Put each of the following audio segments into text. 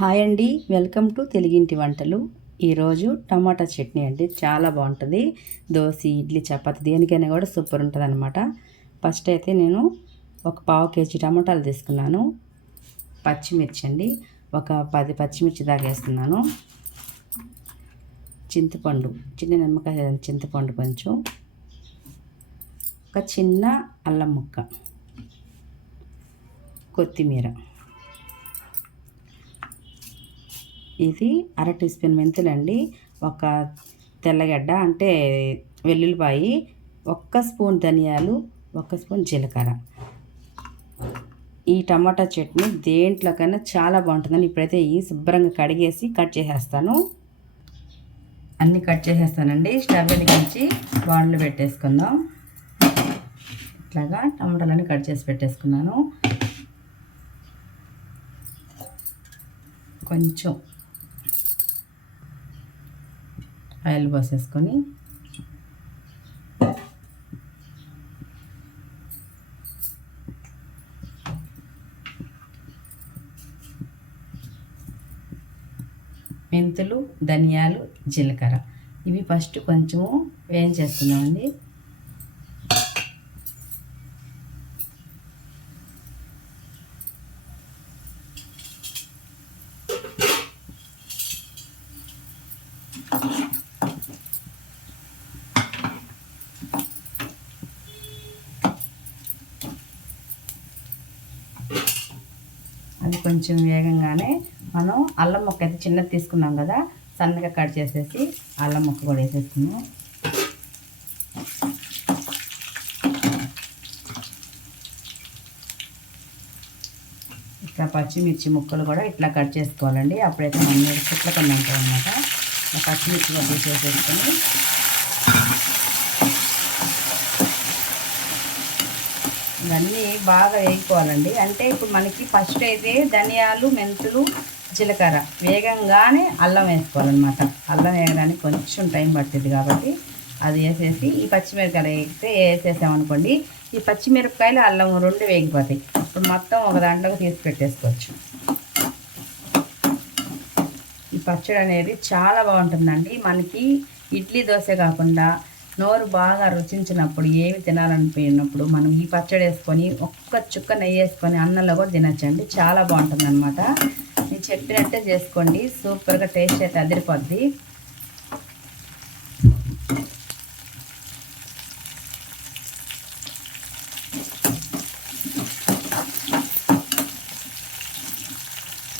Hi అండి, welcome to తెలుగింటి వంటలు. ఈరోజు టమాటా చట్నీ అండి, చాలా బాగుంటుంది. దోశ, ఇడ్లీ, చపాతి దేనికైనా కూడా సూపర్ ఉంటుంది అనమాట. ఫస్ట్ అయితే నేను ఒక పావు కేజీ టమాటాలు తీసుకున్నాను. పచ్చిమిర్చి అండి, ఒక 10 పచ్చిమిర్చి దాకా వేస్తున్నాను. చింతపండు, చిన్న నిమ్మకాయ చింతపండు కొంచెం, ఒక చిన్న అల్లం ముక్క, కొత్తిమీర, ఇది 1/2 టీ స్పూన్ మెంతులండి, ఒక తెల్లగడ్డ అంటే వెల్లుల్లిపాయి, 1 స్పూన్ ధనియాలు, 1 స్పూన్ జీలకర్ర. ఈ టమాటా చట్నీ దేంట్లోకైనా చాలా బాగుంటుందని ఇప్పుడైతే ఈ శుభ్రంగా కడిగేసి కట్ చేసేస్తాను. అన్నీ కట్ చేసేస్తానండి. స్టవ్ వెలిగించి బాండ్లు పెట్టేసుకుందాం. ఇట్లాగా టమాటాలన్నీ కట్ చేసి పెట్టేసుకున్నాను. కొంచెం ఆయిల్ పోసేసుకొని మెంతులు, ధనియాలు, జీలకర్ర ఇవి ఫస్ట్ కొంచెము వేయించేస్తున్నామండి. అది కొంచెం వేగంగానే మనం అల్లం ముక్క అయితే చిన్నది తీసుకున్నాం కదా, సన్నగా కట్ చేసేసి అల్లం ముక్క కూడా వేసేసుకున్నాం. ఇట్లా పచ్చిమిర్చి ముక్కలు కూడా ఇట్లా కట్ చేసుకోవాలండి. అప్పుడైతే మన మీద చిట్లకుండా ఉంటాయి అన్నమాట. పచ్చిమిర్చి కూడా వేసేసుకొని ఇవన్నీ బాగా వేసుకోవాలండి. అంటే ఇప్పుడు మనకి ఫస్ట్ అయితే ధనియాలు, మెంతులు, జీలకర్ర వేగంగానే అల్లం వేసుకోవాలన్నమాట. అల్లం వేయడానికి కొంచెం టైం పడుతుంది కాబట్టి అది వేసేసి ఈ పచ్చిమిరపకాయలు వేస్తే వేసేసామనుకోండి, ఈ పచ్చిమిరపకాయలు అల్లం 2 వేగిపోతాయి. ఇప్పుడు మొత్తం ఒక దాంట్లోకి తీసి పెట్టేసుకోవచ్చు. ఈ పచ్చడి అనేది చాలా బాగుంటుందండి. మనకి ఇడ్లీ, దోశ కాకుండా నోరు బాగా రుచించినప్పుడు, ఏమి తినాలనిపోయినప్పుడు మనం ఈ పచ్చడి వేసుకొని ఒక్క చుక్క నెయ్యి వేసుకొని అన్నంలో కూడా తినచ్చండి. చాలా బాగుంటుంది అనమాట. నేను చెప్పినట్టే చేసుకోండి, సూపర్గా టేస్ట్ అయితే అదిరిపోద్ది.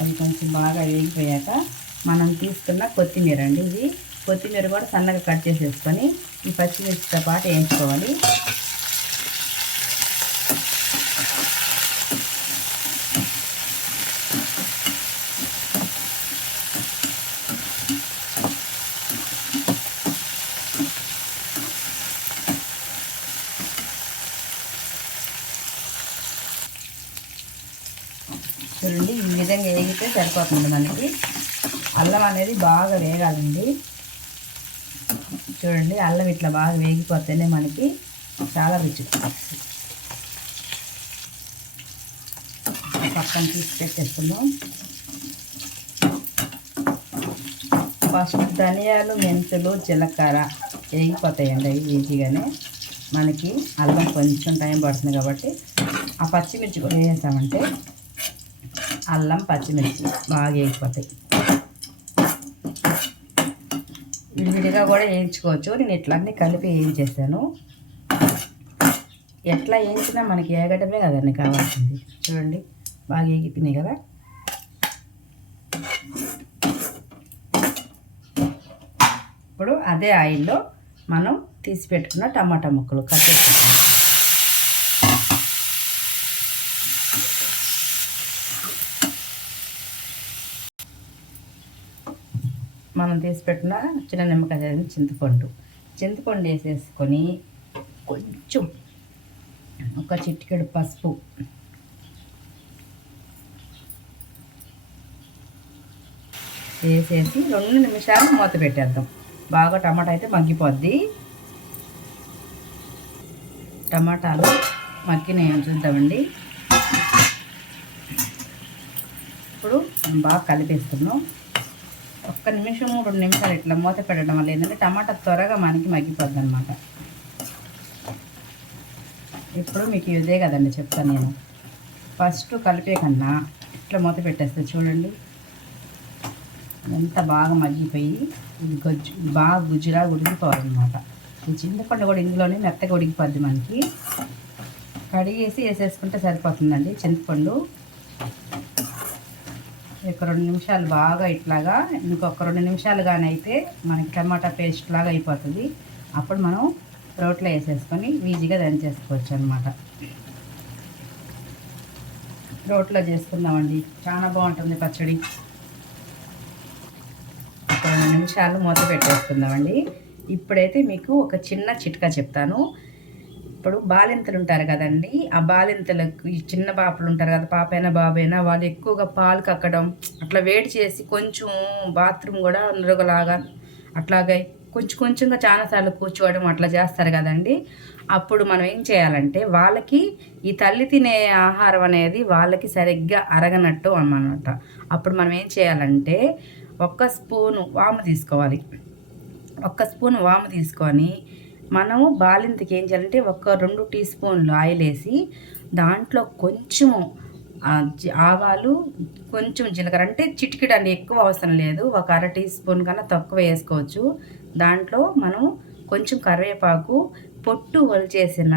అది కొంచెం బాగా వేగిపోయాక మనం తీసుకున్న కొత్తిమీర అండి, ఇది కొత్తిమీర కూడా సన్నగా కట్ చేసేసుకొని ఈ పచ్చిమిర్చితో పాటు వేయించుకోవాలి. చూడండి, ఈ విధంగా వేగితే సరిపోతుంది. మనకి అల్లం అనేది బాగా వేగాలండి. చూడండి, అల్లం ఇట్లా బాగా వేగిపోతేనే మనకి చాలా రుచి. పక్కన తీసి పెట్టేస్తున్నాం. ఫస్ట్ ధనియాలు, మెంతులు, జీలకర్ర వేగిపోతాయండి అవి ఈజీగానే. మనకి అల్లం కొంచెం టైం పడుతుంది కాబట్టి ఆ పచ్చిమిర్చి కూడా వేసామంటే అల్లం, పచ్చిమిర్చి బాగా వేగిపోతాయి. విడివిడిగా కూడా వేయించుకోవచ్చు. నేను ఇట్లా అన్నీ కలిపి వేయించేసాను. ఎట్లా వేయించినా మనకి ఏగటమే కదండి కావాల్సింది. చూడండి, బాగా వేగిపోయినాయి కదా. ఇప్పుడు అదే ఆయిల్లో మనం తీసి పెట్టుకున్న టమాటా ముక్కలు కట్ చేసుకుంటాం. మనం తీసి పెట్టిన చిన్న నిమ్మకాయ చింతపండు వేసేసుకొని కొంచెం ఒక చిటికెడు పసుపు, వేసేసి 2 నిమిషాలు మూత పెట్టేద్దాం. బాగా టమాటా అయితే మగ్గిపోద్ది. టమాటాలు మగ్గినాయో చూద్దామండి. ఇప్పుడు బాగా కలిపేస్తున్నాం. ఒక్క నిమిషము 2 నిమిషాలు ఇట్లా మూత పెట్టడం వల్ల ఏంటంటే టమాటా త్వరగా మనకి మగ్గిపోద్ది అనమాట. ఇప్పుడు మీకు ఇదే కదండి చెప్తాను నేను. ఫస్ట్ కలిపే కన్నా ఇట్లా మూత పెట్టేస్తే చూడండి ఎంత బాగా మగ్గిపోయి ఇది బాగా గుజ్జులా ఉడికిపోవాలన్నమాట. ఈ చింతపండు కూడా ఇందులోనే మెత్తగా ఉడికిపోద్ది మనకి. కడిగేసి వేసేసుకుంటే సరిపోతుందండి చింతపండు. ఒక 2 నిమిషాలు బాగా ఇట్లాగా, ఇంకొక 2 నిమిషాలు కానీ అయితే మనకి టమాటా పేస్ట్ లాగా అయిపోతుంది. అప్పుడు మనం రోట్లో వేసేసుకొని ఈజీగా దంచేసుకోవచ్చు అనమాట. రోట్లో చేసుకుందామండి, చాలా బాగుంటుంది పచ్చడి. ఒక 2 నిమిషాలు మూత పెట్టేసుకుందామండి. ఇప్పుడైతే మీకు ఒక చిన్న చిట్కా చెప్తాను. ఇప్పుడు బాలింతలు ఉంటారు కదండి, ఆ బాలింతలకు ఈ చిన్న పాపలు ఉంటారు కదా, పాపైనా బాబైనా, వాళ్ళు ఎక్కువగా పాలు కక్కడం అట్లా వేడి చేసి కొంచెం బాత్రూమ్ కూడా నురగలాగా అట్లాగే కొంచెంగా చాలాసార్లు కూర్చోవడం అట్లా చేస్తారు కదండి. అప్పుడు మనం ఏం చేయాలంటే వాళ్ళకి ఈ తల్లి తినే ఆహారం అనేది వాళ్ళకి సరిగ్గా అరగనట్టు అన్నమాట. అప్పుడు మనం ఏం చేయాలంటే 1 స్పూను వాము తీసుకోవాలి. 1 స్పూన్ వాము తీసుకొని మనము బాలింతకి ఏం చేయాలంటే 2 టీ స్పూన్లు ఆయిల్ వేసి దాంట్లో కొంచెము ఆవాలు, కొంచెం జీలకర్ర, అంటే చిటికెడు అండి, ఎక్కువ అవసరం లేదు. 1/2 టీ స్పూన్ కన్నా తక్కువ వేసుకోవచ్చు. దాంట్లో మనం కొంచెం కరివేపాకు, పొట్టు ఒలిచేసిన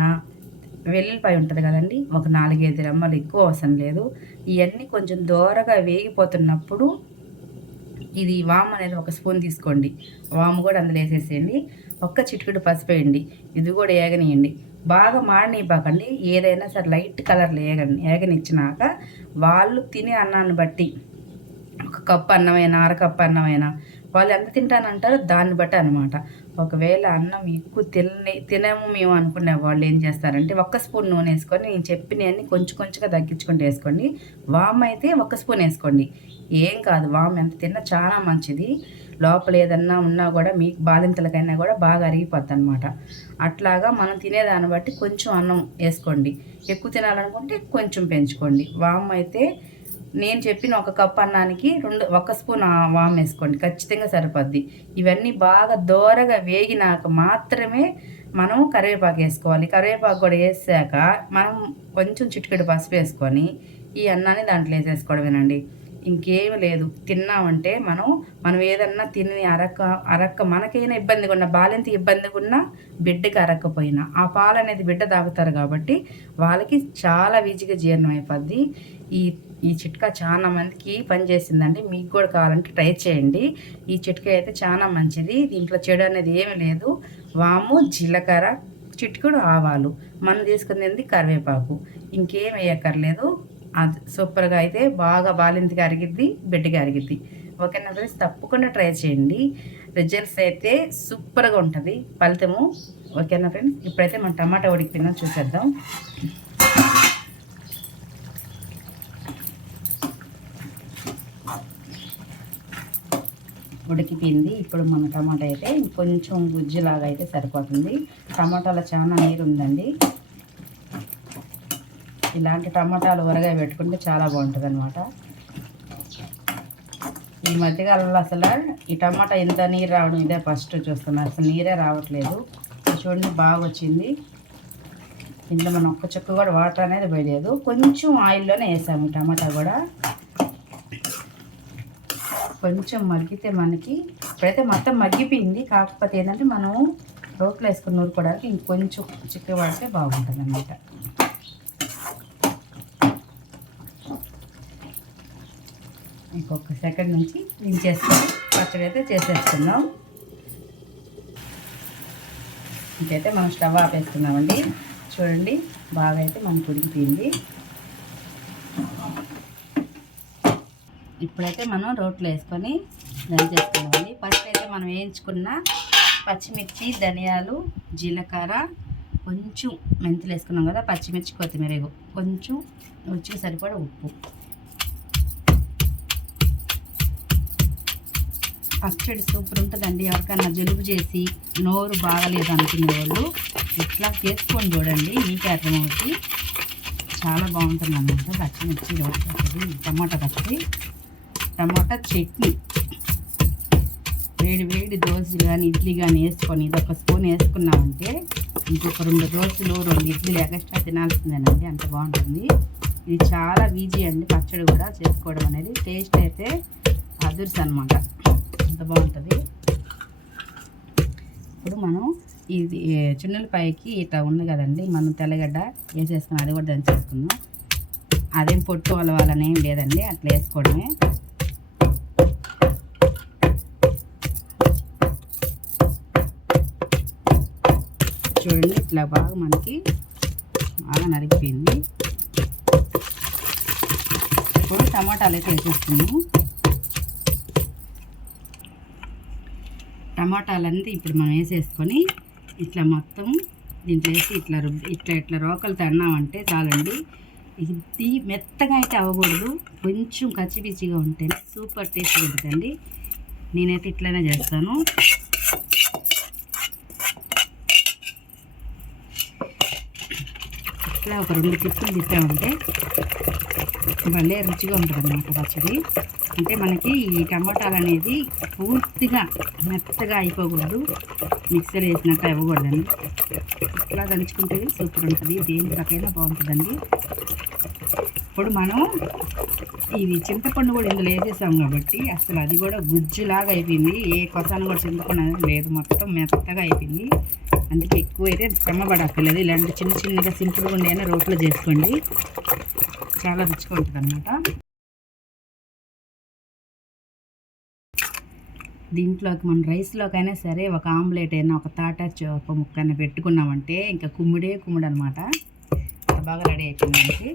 వెల్లుల్లిపాయ ఉంటుంది కదండి, ఒక 4-5 రెమ్మలు, ఎక్కువ అవసరం లేదు. ఇవన్నీ కొంచెం దోరగా వేగిపోతున్నప్పుడు ఇది వాము అనేది 1 స్పూన్ తీసుకోండి. వాము కూడా అందులో వేసేసేయండి. 1 చిటికెడు పసుపు వేయండి. ఇది కూడా ఏగనియండి. బాగా మాడనివ్వకండి. ఏదైనా సరే లైట్ కలర్లో ఏగనిచ్చినాక వాళ్ళు తినే అన్నాన్ని బట్టి 1 కప్పు అన్నమైనా, 1/2 కప్పు అన్నమైనా, వాళ్ళు ఎంత తింటానంటారో దాన్ని బట్టి అనమాట. ఒకవేళ అన్నం ఎక్కువ తినము మేము అనుకునే వాళ్ళు ఏం చేస్తారంటే 1 స్పూన్ నూనె వేసుకొని, నేను చెప్పినవన్నీ కొంచెంగా తగ్గించుకుంటూ వేసుకోండి. వాము అయితే 1 స్పూన్ వేసుకోండి, ఏం కాదు. వాము ఎంత తిన్నా చాలా మంచిది. లోపల ఏదన్నా ఉన్నా కూడా మీకు బాలింతలకైనా కూడా బాగా అరిగిపోద్ది అనమాట. అట్లాగా మనం తినేదాన్ని బట్టి కొంచెం అన్నం వేసుకోండి. ఎక్కువ తినాలనుకుంటే కొంచెం పెంచుకోండి. వాము అయితే నేను చెప్పిన 1 కప్పు అన్నానికి 1 స్పూన్ వాము వేసుకోండి, ఖచ్చితంగా సరిపోద్ది. ఇవన్నీ బాగా దోరగా వేగినాక మాత్రమే మనం కరివేపాకు వేసుకోవాలి. కరివేపాకు కూడా వేసాక మనం కొంచెం చిటికెడు పసుపు వేసుకొని ఈ అన్నాన్ని దాంట్లో వేసేసుకోవడమేనండి. ఇంకేమి లేదు. తిన్నామంటే మనం ఏదన్నా తిని అరక్క మనకైనా ఇబ్బందిగా ఉన్నా, బాలింత ఇబ్బందిగా ఉన్నా, బిడ్డకి అరక్కపోయినా ఆ పాలు అనేది బిడ్డ తాగుతారు కాబట్టి వాళ్ళకి చాలా ఈజీగా జీర్ణం అయిపోద్ది. ఈ చిట్కా చాలా మందికి పనిచేసిందండి. మీకు కూడా కావాలంటే ట్రై చేయండి. ఈ చిట్కా అయితే చాలా మంచిది. దీంట్లో చెడు అనేది ఏమీ లేదు. వాము, జీలకర్ర, చిటికెడు ఆవాలు, మనం తీసుకునేది కరివేపాకు, ఇంకేం వేయక్కర్లేదు. అది సూపర్గా అయితే బాగా బాలింతకి అరిగిద్ది, బిడ్డకి అరిగిద్ది. ఓకేనా ఫ్రెండ్స్, తప్పకుండా ట్రై చేయండి. రిజల్ట్స్ అయితే సూపర్గా ఉంటుంది ఫలితము. ఓకేనా ఫ్రెండ్స్, ఇప్పుడైతే మనం టమాటా ఉడికిపోయిందని చూసేద్దాం. ఉడికిపోయింది. ఇప్పుడు మన టమాటా అయితే కొంచెం గుజ్జులాగా అయితే సరిపోతుంది. టమాటాలో చాలా నీరు ఉందండి. ఇలాంటి టమాటాలు ఊరగాయ పెట్టుకుంటే చాలా బాగుంటుంది అనమాట. ఈ మధ్యకాలంలో అసలు ఈ టమాటా ఇంత నీరు రావడం ఇదే ఫస్ట్ చూస్తున్నారు. అసలు నీరే రావట్లేదు. చూడండి బాగా వచ్చింది. ఇంట్లో మనం 1 చుక్క కూడా వాటర్ అనేది పోయలేదు. కొంచెం ఆయిల్లోనే వేసాము టమాటా కూడా. కొంచెం మగ్గితే మనకి ఇప్పుడైతే మొత్తం మగ్గిపోయింది. కాకపోతే ఏంటంటే మనం రోట్లో వేసుకుని నూరుకోవడానికి ఇంకొంచెం చిక్క పడితే బాగుంటుంది అన్నమాట. ఇంకొక సెకండ్ నుంచి దించేసుకొని పచ్చడి అయితే చేసేసుకుందాం. ఇంకైతే మనం స్టవ్ ఆపేసుకున్నామండి. చూడండి బాగా అయితే మనకు ఉడికిపోయింది. ఇప్పుడైతే మనం రోట్లో వేసుకొని దంచేసుకున్నామండి. ఫస్ట్ అయితే మనం వేయించుకున్న పచ్చిమిర్చి, ధనియాలు, జీలకర్ర, కొంచెం మెంతులు వేసుకున్నాం కదా, పచ్చిమిర్చి, కొత్తిమీర, కొంచెం రుచికి సరిపడా ఉప్పు. పచ్చడి సూపర్ ఉంటుందండి. ఎవరికైనా జలుబు చేసి నోరు బాగలేదు అనుకునే వాళ్ళు ఇట్లా చేసుకొని చూడండి, మీకే అర్థమవుతుంది. చాలా బాగుంటుంది అన్నమాట పచ్చిమిర్చి రోటి పచ్చడి, టమాటా పచ్చడి. టమాటా చట్నీ. వేడి వేడి దోశలు కానీ ఇడ్లీ కానీ వేసుకొని ఇది ఒక స్పూన్ వేసుకున్నామంటే ఇంకొక 2 దోశలు 2 ఇడ్లీలు ఎక్స్ట్రా తినాల్సిందేనండి, అంత బాగుంటుంది. ఇది చాలా ఈజీ అండి పచ్చడి కూడా చేసుకోవడం అనేది. టేస్ట్ అయితే అదుర్స్ అనమాట, అంత బాగుంటుంది. ఇప్పుడు మనం ఇది చున్నులపాయకి ఇట్లా ఉంది కదండి, మనం తెల్లగడ్డ వేసేసుకున్నాం, అది కూడా దంచేసుకుందాం. అదేం పొట్టు అలవాలని ఏం లేదండి, అట్లా వేసుకోవడమే. చూడండి ఇట్లా బాగా మనకి బాగా నలిగిపోయింది. ఇప్పుడు టమాటాలు అయితే వేసేస్తున్నాము. టమాటాలన్నీ ఇప్పుడు మనం వేసేసుకొని ఇట్లా మొత్తం దీంట్లో వేసి ఇట్లా రోకలతో అన్నామంటే చాలండి. ఇది మెత్తగా అయితే అవ్వకూడదు, కొంచెం కచ్చిపిచ్చిగా ఉంటేనే సూపర్ టేస్ట్ ఉంటుందండి. నేనైతే ఇట్లనే చేస్తాను. ఇట్లా ఒక 2 తిప్పులు తిప్పామంటే భలే రుచిగా ఉంటుంది అన్నమాట పచ్చడి. అంటే మనకి ఈ టమాటాలు అనేది పూర్తిగా మెత్తగా అయిపోకూడదు, మిక్సర్ వేసినట్టు అవ్వకూడదండి. ఇట్లా దంచుకుంటే సూపర్ ఉంటుంది, దేనికైనా బాగుంటుందండి. ఇప్పుడు మనం ఇది చింతపండు కూడా ఇందులో వేసేసాం కాబట్టి అసలు అది కూడా గుజ్జులాగా అయిపోయింది. ఏ కొసాను కూడా చింతపండు అనేది లేదు, మొత్తం మెత్తగా అయిపోయింది. అందుకే ఎక్కువ అయితే శ్రమ పడక్కర్లేదు, ఇలాంటి చిన్నగా సింపుల్గా ఉండేనా రోట్లో చేసుకోండి, చాలా రుచిగా ఉంటుంది అన్నమాట. దీంట్లోకి మనం రైస్లోకైనా సరే ఒక ఆమ్లెట్ అయినా ఒక తాటా ఒక ముక్కైనా పెట్టుకున్నామంటే ఇంకా కుమ్ముడు అనమాట. బాగా రెడీ అయిపోయింది.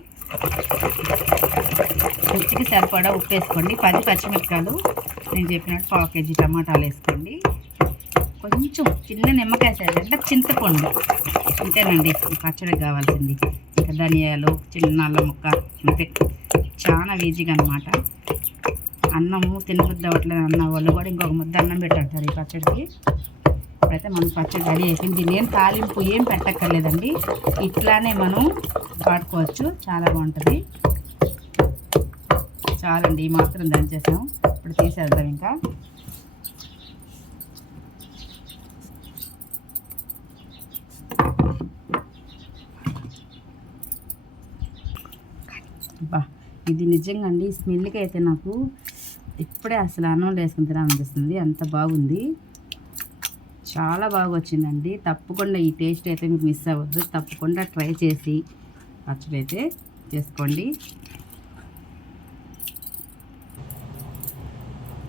రుచికి సరిపడా ఉప్పు వేసుకోండి, 10 పచ్చిమిరపకాయలు, నేను చెప్పినట్టు 1/4 కేజీ టమాటాలు వేసుకోండి, కొంచెం చిన్న నిమ్మకాయ సైజ్ అంటే చింతపండు, అంతేనండి పచ్చడికి కావాల్సింది. ఇంకా ధనియాలు, చిన్న అల్లం ముక్క, అంతే. చాలా ఈజీగా అనమాట. అన్నము తినబుద్ధి అవ్వట్లేదు అన్న వాళ్ళు కూడా ఇంకొక ముద్ద అన్నం పెట్టారు ఈ పచ్చడికి. ఇప్పుడైతే మనం పచ్చడి రెడీ అయిపోయింది. దీన్ని ఏం తాలింపు ఏం పెట్టక్కర్లేదండి, ఇట్లానే మనం వాడుకోవచ్చు, చాలా బాగుంటుంది. చాలండి, ఈ మాత్రం దంచేసాం. ఇప్పుడు తీసేద్దాం. ఇంకా బా ఇది నిజంగా అండి స్మెల్కి అయితే నాకు ఇప్పుడే అసలు అన్నంలో వేసుకుని తినాలనిపిస్తుంది, అంత బాగుంది. చాలా బాగా వచ్చిందండి. తప్పకుండా ఈ టేస్ట్ అయితే మీకు మిస్ అవ్వద్దు, తప్పకుండా ట్రై చేసి పచ్చడి అయితే చేసుకోండి.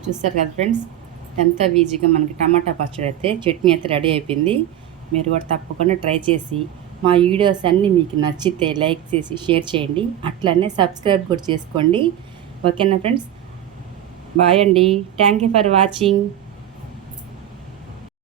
చూస్తారు కదా ఫ్రెండ్స్, ఎంత ఈజీగా మనకి టమాటా పచ్చడి అయితే చట్నీ అయితే రెడీ అయిపోయింది. మీరు కూడా తప్పకుండా ట్రై చేసి మా వీడియోస్ అన్నీ మీకు నచ్చితే లైక్ చేసి షేర్ చేయండి, అట్లనే సబ్స్క్రైబ్ కూడా చేసుకోండి. ఓకేనా ఫ్రెండ్స్, బాయ్ అండి. Thank you for watching.